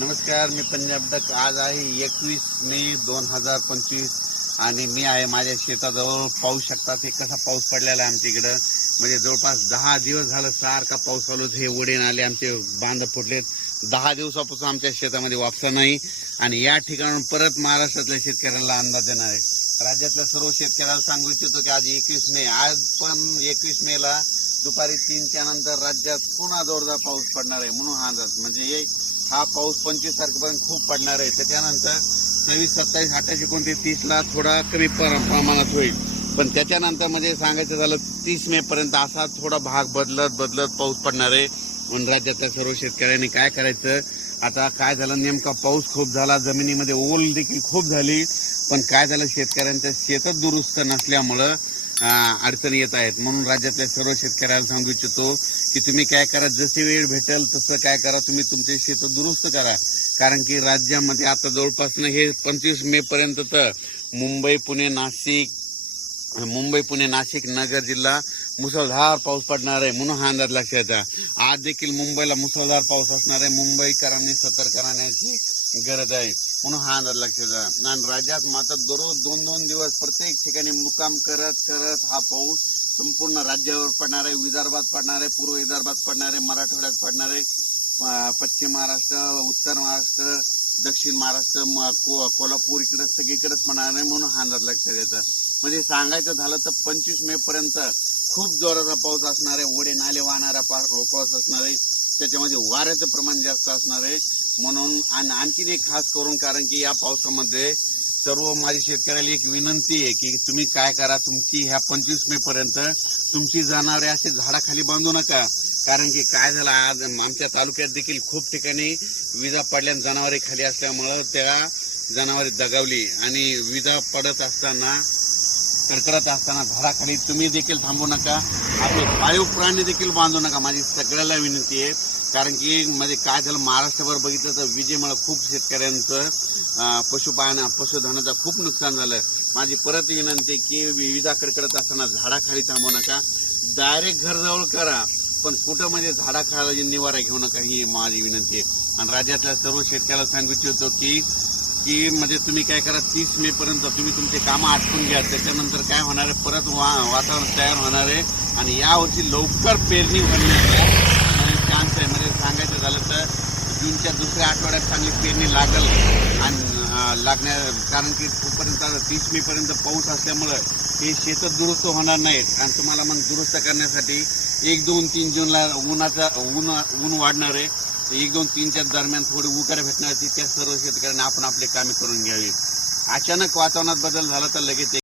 नमस्कार, मी पंजाब डक. आज आहे 21 मे 2025 आणि मी आहे माझ्या शेताजवळ. पाहू शकता ते कसा पाऊस पडलेला आहे आमच्या इकडं. म्हणजे जवळपास 10 दिवस झालं सारखा पाऊस चालू. हे वडे नाले आमचे बांध फुटलेत. 10 दिवसापासून आमच्या शेतामध्ये वापसा नाही आणि या ठिकाणून परत महाराष्ट्रातल्या शेतकऱ्यांना अंदाज देणार आहे. राज्यातल्या सर्व शेतकऱ्याला सांगू इच्छितो की आज 21 मे, आज पण 21 मे ला दुपारी 3च्या नंतर राज्यात पुन्हा जोरदार पाऊस पडणार आहे. म्हणून हा अंदाज म्हणजे हा पाऊस 25 तारखेपर्यंत खूप पडणार आहे. त्याच्यानंतर 26, 27, 28, 29, 30 ला थोडा कमी प्रमाणात होईल. पण त्याच्यानंतर म्हणजे सांगायचं झालं 30 मे पर्यंत असा थोडा भाग बदलत पाऊस पडणार आहे. म्हणून राज्यातल्या सर्व शेतकऱ्यांनी काय करायचं, आता काय झालं नेमका पाऊस खूप झाला, जमिनीमध्ये ओल देखील खूप झाली. पण काय झालं, शेतकऱ्यांच्या शेतच दुरुस्त नसल्यामुळं अडचणी येत आहेत. म्हणून राज्यातल्या सर्व शेतकऱ्याला सांगू इच्छितो की तुम्ही काय करा, जशी वेळ भेटेल तसं काय करा, तुम्ही तुमचे शेत दुरुस्त करा. कारण की राज्यामध्ये आता जवळपास हे 25 मे पर्यंत तर मुंबई पुणे नाशिक नगर जिल्हा मुसळधार पाऊस पडणार आहे. म्हणून हा अंदाज लक्षात द्या. आज देखील मुंबईला मुसळधार पाऊस असणार आहे. मुंबईकरांनी सतर्क राहण्याची गरज आहे. म्हणून हा अंदाज लक्षात द्या. आणि राज्यात मात्र दररोज 2-2 दिवस प्रत्येक ठिकाणी मुक्काम करत हा पाऊस संपूर्ण राज्यावर पडणार आहे. विदर्भात पडणार आहे, पूर्व विदर्भात पडणार आहे, मराठवाड्यात पडणार आहे, पश्चिम महाराष्ट्र, उत्तर महाराष्ट्र, दक्षिण महाराष्ट्र, कोल्हापूर इकडे सगळीकडेच पडणार आहे. म्हणून हा अंदाज लक्षात द्यायचा. म्हणजे सांगायचं झालं तर 25 मे पर्यंत खूप जोराचा पाऊस असणार आहे. ओढे नाले वाहणारा पाऊस असणार आहे. त्याच्यामध्ये वाऱ्याचं प्रमाण जास्त असणार आहे. म्हणून आणखीन एक खास करून, कारण की या पावसामध्ये सर्व माझी शेतकऱ्याला एक विनंती आहे की तुम्ही काय करा, तुमची ह्या 25 मे पर्यंत तुमची जनावरे असे झाडाखाली बांधू नका. कारण की काय झालं, आज आमच्या तालुक्यात देखील खूप ठिकाणी विजा पडल्या, जनावरे खाली असल्यामुळं त्या जनावरे दगावली आणि विजा पडत असताना, कडकडत असताना झाडाखाली तुम्ही देखील थांबू नका. आपले पाळीव प्राणी देखील बांधू नका. माझी सगळ्याला विनंती आहे. कारण की म्हणजे काय झालं, महाराष्ट्रभर बघितलं तर विजेमुळे खूप शेतकऱ्यांचं पशुधनाचं खूप नुकसान झालं. माझी परत विनंती की विजा कडकडत असताना झाडाखाली थांबू नका. डायरेक्ट घर जवळ करा, पण कुठं म्हणजे झाडाखाली निवारा घेऊ नका, ही माझी विनंती आहे. आणि राज्यातल्या सर्व शेतकऱ्याला सांगू इच्छितो की म्हणजे तुम्ही काय करा, 30 मे पर्यंत तुम्ही तुमचे कामं आटपून घ्या. त्याच्यानंतर काय होणार आहे, परत वातावरण तयार होणार आहे आणि यावर्षी लवकर पेरणी होण्याचा चान्स आहे. म्हणजे सांगायचं झालं तर जूनच्या दुसऱ्या आठवड्यात चांगली पेरणी लागल आणि कारण की तोपर्यंत 30 मे पर्यंत पाऊस असल्यामुळं हे शेतं दुरुस्त होणार नाहीत. आणि तुम्हाला मग दुरुस्त करण्यासाठी 1, 2, 3 जूनला ऊन वाढणार आहे. 1, 2, 3च्या दरम्यान थोडी उकारा भेटणार, त्या सर्व शेतकऱ्यांना आपण आपले कामे करून घ्यावी. अचानक वातावरणात बदल झाला तर लगेच